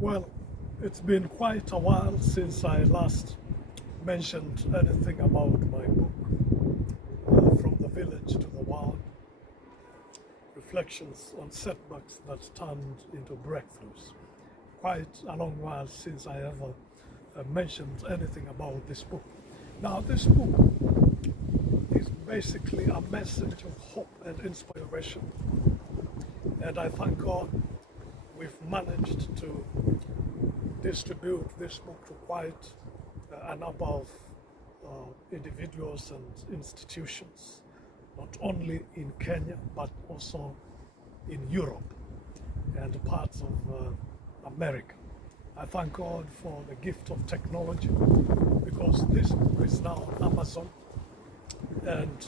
Well, it's been quite a while since I last mentioned anything about my book, From the Village to the World, Reflections on Setbacks that Turned into Breakthroughs. Quite a long while since I ever mentioned anything about this book. Now, this book is basically a message of hope and inspiration. And I thank God we've managed to distribute this book to quite a number of individuals and institutions, not only in Kenya, but also in Europe and parts of America. I thank God for the gift of technology, because this book is now on Amazon, and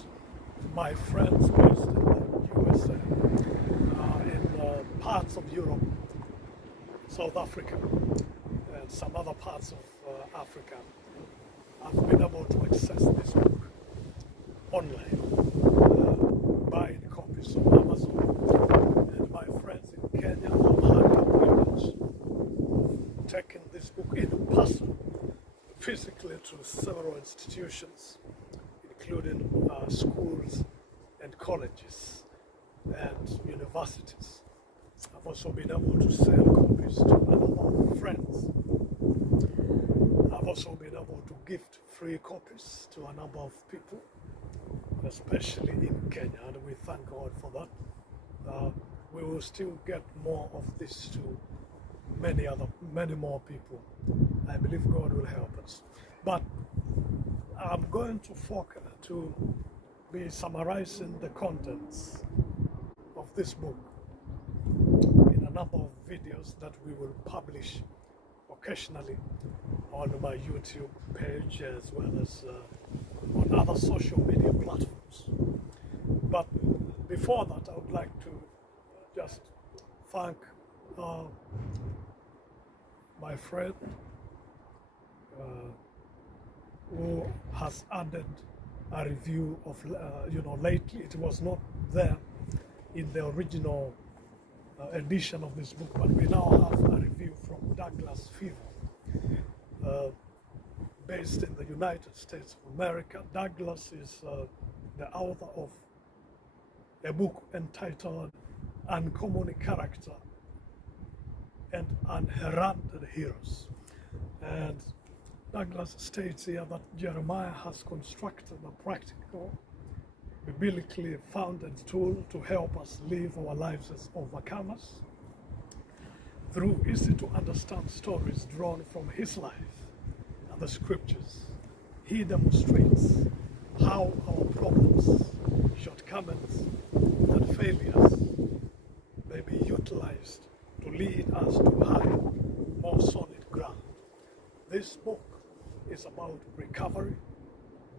my friends based in the USA, in parts of Europe, South Africa, and some other parts of Africa, I've been able to access this book online, buying copies on Amazon. And my friends in Kenya have had the privilege of taking this book in person, physically, to several institutions, including schools and colleges and universities. I've also been able to sell copies to a number of friends. I've also been able to gift free copies to a number of people, especially in Kenya, and we thank God for that. We will still get more of this to many more people. I believe God will help us. But I'm going to be summarizing the contents of this book in a number of videos that we will publish occasionally on my YouTube page, as well as on other social media platforms. But before that, I would like to just thank my friend who has added a review of, lately it was not there in the original edition of this book, but we now have a review from Douglas Feavel, based in the United States of America. Douglas is the author of a book entitled Uncommon Character and Unheralded Heroes. And Douglas states here that Jeremiah has constructed a practical, biblically founded tool to help us live our lives as overcomers. Through easy to understand stories drawn from his life and the scriptures, he demonstrates how our problems, shortcomings, and failures may be utilized to lead us to higher, more solid ground. This book is about recovery,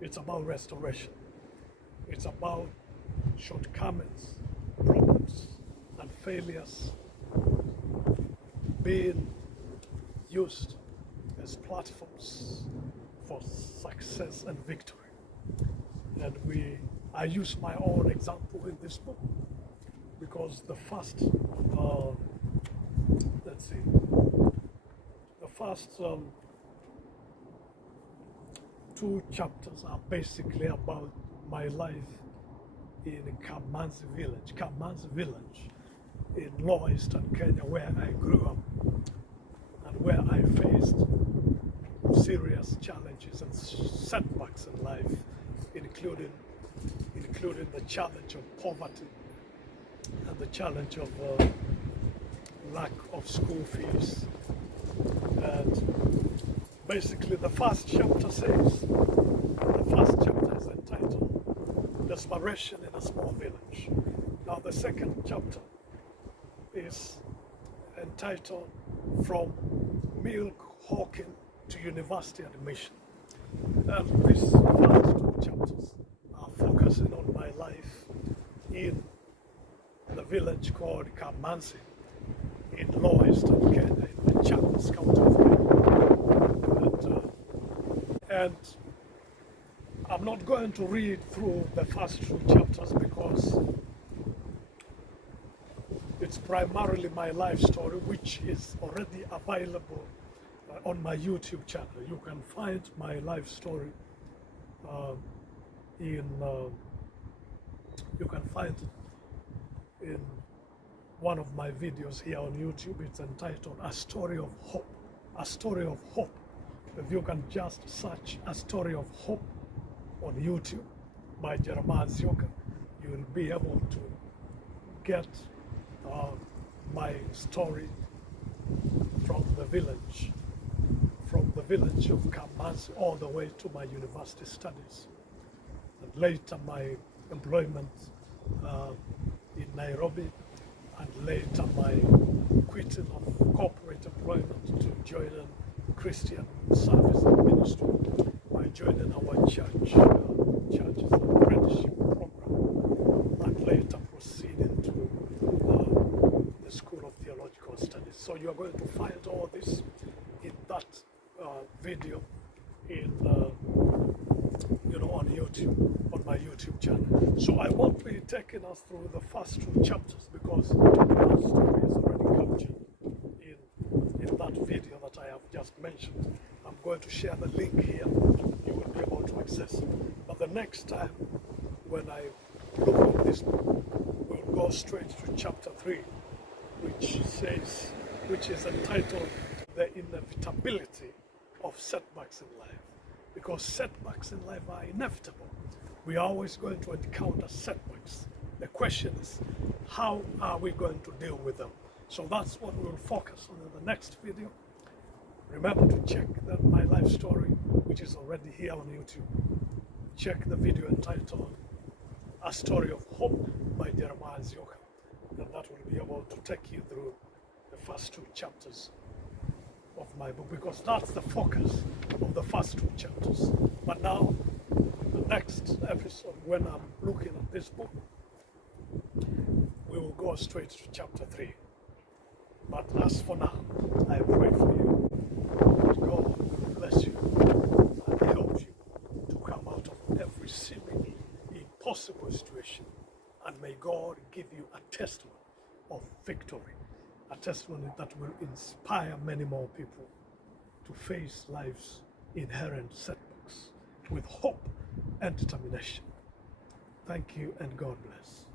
it's about restoration, it's about shortcomings, problems, and failures being used as platforms for success and victory. And I use my own example in this book, because the first, two chapters are basically about my life in Kamanzi village in Lower Eastern Kenya, where I grew up and where I faced serious challenges and setbacks in life, including the challenge of poverty and the challenge of lack of school fees. And basically the first chapter is entitled Desperation in a Small Village. Now the second chapter is entitled From Milk Hawking to University Admission. And these first two chapters are focusing on my life in the village called Kamanzi in Lower Eastern Kenya, in the Machakos County of Kenya. And I'm not going to read through the first two chapters because It's primarily my life story, which is already available on my YouTube channel. You can find my life story in you can find it in one of my videos here on YouTube. It's entitled A Story of Hope. A Story of Hope. If you can just search A Story of Hope on YouTube by Nzioka, you will be able to get my story from the village of Kamanzi all the way to my university studies, and later my employment in Nairobi, and later my quitting of corporate employment to join a Christian service and ministry by joining our church's apprenticeship program, and later proceeding to the School of Theological Studies. So you are going to find all this in that video in on YouTube, on my YouTube channel. So I won't be taking us through the first two chapters because that story is already captured in that video that I have just mentioned. I'm going to share the link here. You will be able to access it. But the next time when I look at this book, we'll go straight to chapter 3, which is entitled The Inevitability of Setbacks in Life. Because setbacks in life are inevitable. We are always going to encounter setbacks. The question is, how are we going to deal with them? So that's what we'll focus on in the next video. Remember to check my life story, which is already here on YouTube. Check the video entitled A Story of Hope by Nzioka, and that will be able to take you through the first two chapters of my book, because that's the focus of the first two chapters. But now, the next episode, when I'm looking at this book, we will go straight to chapter 3. But as for now, I pray for you that God will bless you and help you to come out of every seemingly impossible situation, and may God give you a testimony of victory, a testimony that will inspire many more people to face life's inherent setbacks with hope and determination. Thank you, and God bless.